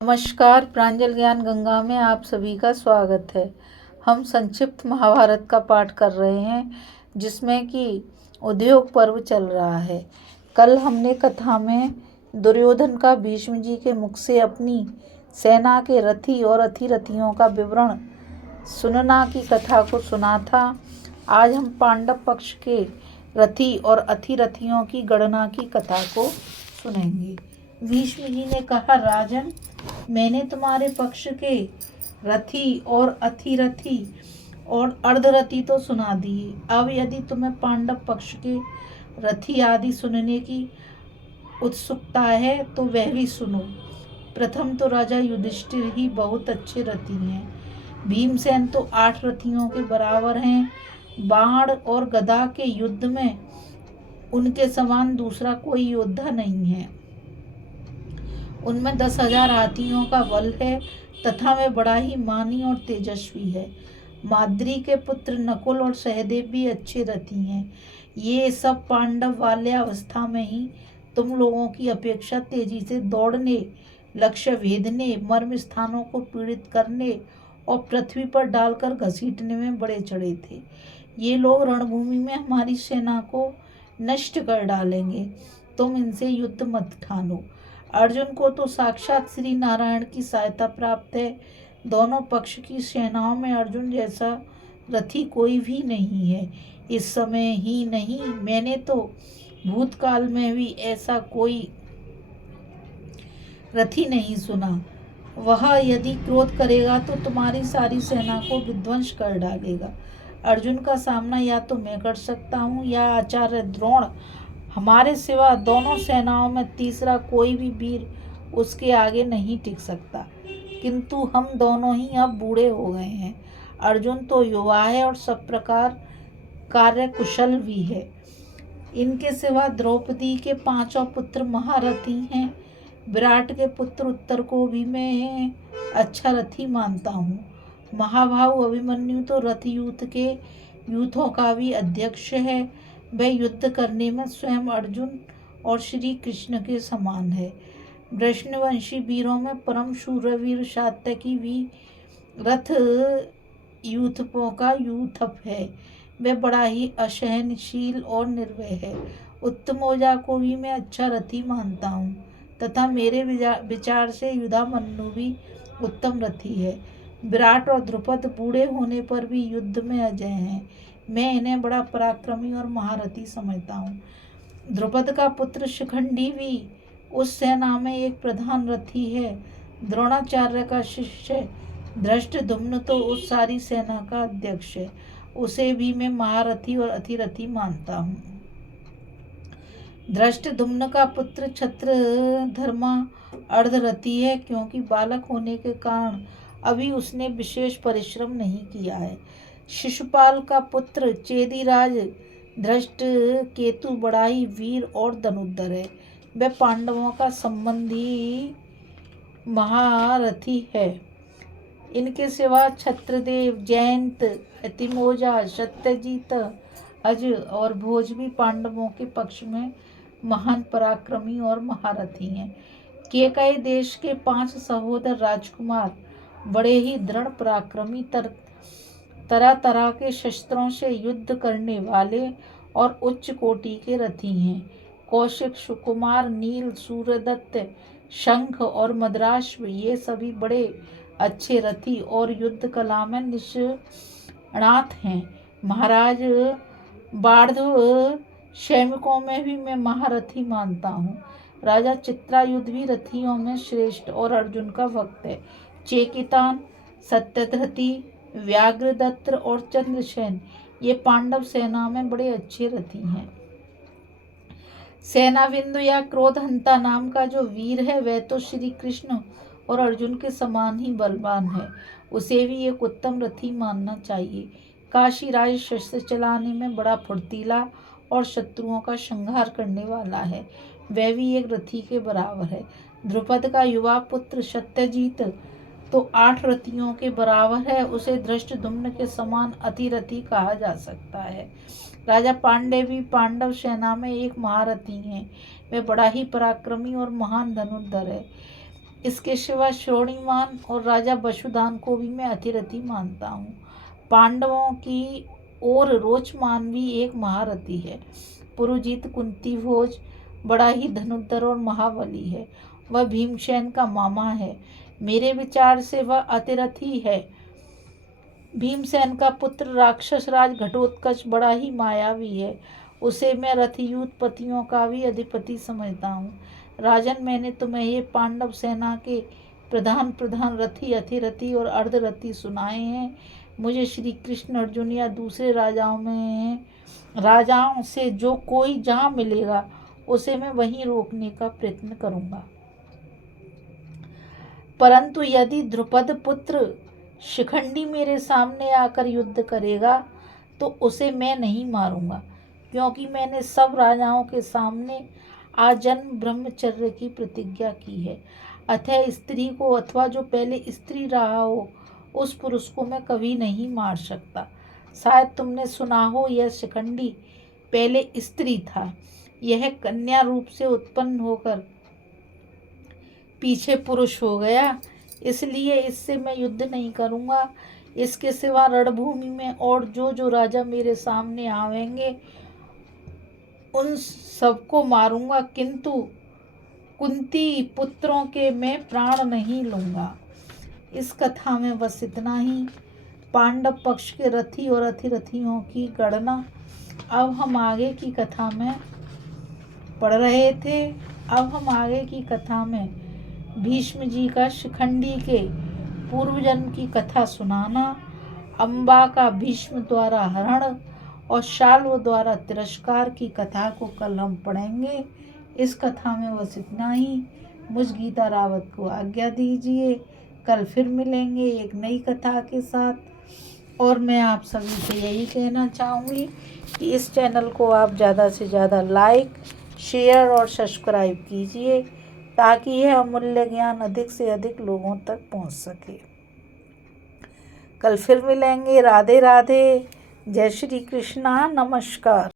नमस्कार, प्रांजल ज्ञान गंगा में आप सभी का स्वागत है। हम संक्षिप्त महाभारत का पाठ कर रहे हैं, जिसमें कि उद्योग पर्व चल रहा है। कल हमने कथा में दुर्योधन का भीष्म जी के मुख से अपनी सेना के रथी और अथिरथियों का विवरण सुनना की कथा को सुना था। आज हम पांडव पक्ष के रथी और अथिरथियों की गणना की कथा को सुनेंगे। भीष्म जी ने कहा, राजन, मैंने तुम्हारे पक्ष के रथी और अथिरथी और अर्धरथी तो सुना दिए। अब यदि तुम्हें पांडव पक्ष के रथी आदि सुनने की उत्सुकता है तो वह भी सुनो। प्रथम तो राजा युधिष्ठिर ही बहुत अच्छे रथी हैं। भीमसेन तो 8 रथियों के बराबर हैं। बाण और गदा के युद्ध में उनके समान दूसरा कोई योद्धा नहीं है। उनमें 10,000 हाथियों का बल है तथा वे बड़ा ही मानी और तेजस्वी है। माद्री के पुत्र नकुल और सहदेव भी अच्छे रथी हैं। ये सब पांडव बाल्यावस्था में ही तुम लोगों की अपेक्षा तेजी से दौड़ने, लक्ष्य भेदने, मर्म स्थानों को पीड़ित करने और पृथ्वी पर डालकर घसीटने में बड़े चढ़े थे। ये लोग रणभूमि में हमारी सेना को नष्ट कर डालेंगे। तुम इनसे युद्ध मत ठानो। अर्जुन को तो साक्षात श्री नारायण की सहायता प्राप्त है। दोनों पक्ष की सेनाओं में अर्जुन जैसा रथी कोई भी नहीं है। इस समय ही नहीं, मैंने तो भूतकाल में भी ऐसा कोई रथी नहीं सुना। वह यदि क्रोध करेगा तो तुम्हारी सारी सेना को विध्वंस कर डालेगा। अर्जुन का सामना या तो मैं कर सकता हूँ या आचार्य द्रोण। हमारे सिवा दोनों सेनाओं में तीसरा कोई भी वीर उसके आगे नहीं टिक सकता। किंतु हम दोनों ही अब बूढ़े हो गए हैं। अर्जुन तो युवा है और सब प्रकार कार्य कुशल भी है। इनके सिवा द्रौपदी के 5 पुत्र महारथी हैं। विराट के पुत्र उत्तर को भी मैं अच्छा रथी मानता हूँ। महाभाव अभिमन्यु तो रथ यूथों का भी अध्यक्ष है। वह युद्ध करने में स्वयं अर्जुन और श्री कृष्ण के समान है। वृष्णवंशी वीरों में परम शूरवीर सात्यकी भी रथ यूथपों का यूथप है। वह बड़ा ही असहनशील और निर्भय है। उत्तमौजा को भी मैं अच्छा रथी मानता हूँ तथा मेरे विचार से युधामन्यु भी उत्तम रथी है। विराट और द्रुपद बूढ़े होने पर भी युद्ध में अजय हैं। मैं इन्हें बड़ा पराक्रमी और महारथी समझता हूँ। द्रुपद का पुत्र शिखंडी भी उस सेना में एक प्रधान रथी है। द्रोणाचार्य का शिष्य धृष्टद्युम्न तो उस सारी सेना का अध्यक्ष है। उसे भी मैं महारथी और अथिरथी मानता हूँ। धृष्टद्युम्न का पुत्र छत्रधर्मा अर्धरथी है, क्योंकि बालक होने के कारण अभी उसने विशेष परिश्रम नहीं किया है। शिशुपाल का पुत्र चेदीराज धृष्ट केतु बड़ा ही वीर और धनुर्धर है। वह पांडवों का संबंधी महारथी है। इनके सिवा छत्रदेव, जयंत, अतिमोजा, सत्यजीत, अज और भोज भी पांडवों के पक्ष में महान पराक्रमी और महारथी हैं। केकई देश के 5 सहोदर राजकुमार बड़े ही दृढ़ पराक्रमी, तरह तरह के शस्त्रों से युद्ध करने वाले और उच्च कोटि के रथी हैं। कौशिक, सुकुमार, नील, सूर्यदत्त, शंख और मद्राश्व ये सभी बड़े अच्छे रथी और युद्ध कला में निष्णात हैं। महाराज बार्ध सैनिकों में भी मैं महारथी मानता हूँ। राजा चित्रायुध भी रथियों में श्रेष्ठ और अर्जुन का भक्त है। चेकितान, सत्यधृति, व्याघ्रदत्त और चंद्रसेन ये पांडव सेना में बड़े अच्छे रथी हैं। सेनाबिंदु या क्रोधहंता नाम का जो वीर है वह तो श्री कृष्ण और अर्जुन के समान ही बलवान है। उसे भी एक उत्तम रथी मानना चाहिए। काशीराज शस्त्र चलाने में बड़ा फुर्तीला और शत्रुओं का संहार करने वाला है। वह भी एक रथी के बराबर है। द्रुपद का युवा पुत्र सत्यजीत तो 8 रथियों के बराबर है। उसे धृष्टद्युम्न के समान अतिरथी कहा जा सकता है। राजा पांडे भी पांडव सेना में एक महारथी हैं। वे बड़ा ही पराक्रमी और महान धनुर्धर है। इसके सिवा श्रोणीमान और राजा वसुदान को भी मैं अतिरथी मानता हूँ। पांडवों की ओर रोचमान भी एक महारथी है। पुरुजीत कुंती भोज बड़ा ही धनुर्धर और महाबली है। वह भीमसेन का मामा है। मेरे विचार से वह अतिरथी है। भीमसेन का पुत्र राक्षस राज घटोत्कच बड़ा ही मायावी है। उसे मैं रथयुत पतियों का भी अधिपति समझता हूँ। राजन, मैंने तुम्हें ये पांडव सेना के प्रधान प्रधान रथी, अतिरथी और अर्धरथी सुनाए हैं। मुझे श्री कृष्ण, अर्जुन या दूसरे राजाओं से जो कोई जहाँ मिलेगा उसे मैं वहीं रोकने का प्रयत्न करूँगा। परंतु यदि द्रुपद पुत्र शिखंडी मेरे सामने आकर युद्ध करेगा तो उसे मैं नहीं मारूंगा, क्योंकि मैंने सब राजाओं के सामने आजन्म ब्रह्मचर्य की प्रतिज्ञा की है। अतः स्त्री को अथवा जो पहले स्त्री रहा हो उस पुरुष को मैं कभी नहीं मार सकता। शायद तुमने सुना हो, यह शिखंडी पहले स्त्री था। यह कन्या रूप से उत्पन्न होकर पीछे पुरुष हो गया, इसलिए इससे मैं युद्ध नहीं करूँगा। इसके सिवा रणभूमि में और जो राजा मेरे सामने आवेंगे उन सबको मारूंगा, किंतु कुंती पुत्रों के मैं प्राण नहीं लूँगा। इस कथा में बस इतना ही। पांडव पक्ष के रथी और अतिरथियों की गणना अब हम आगे की कथा में पढ़ रहे थे। अब हम आगे की कथा में भीष्म जी का शिखंडी के पूर्व जन्म की कथा सुनाना, अम्बा का भीष्म द्वारा हरण और शाल्व द्वारा तिरस्कार की कथा को कल हम पढ़ेंगे। इस कथा में बस इतना ही। मुझ गीता रावत को आज्ञा दीजिए। कल फिर मिलेंगे एक नई कथा के साथ। और मैं आप सभी से यही कहना चाहूँगी कि इस चैनल को आप ज़्यादा से ज़्यादा लाइक, शेयर और सब्सक्राइब कीजिए, ताकि यह अमूल्य ज्ञान अधिक से अधिक लोगों तक पहुंच सके। कल फिर मिलेंगे। राधे राधे। जय श्री कृष्णा। नमस्कार।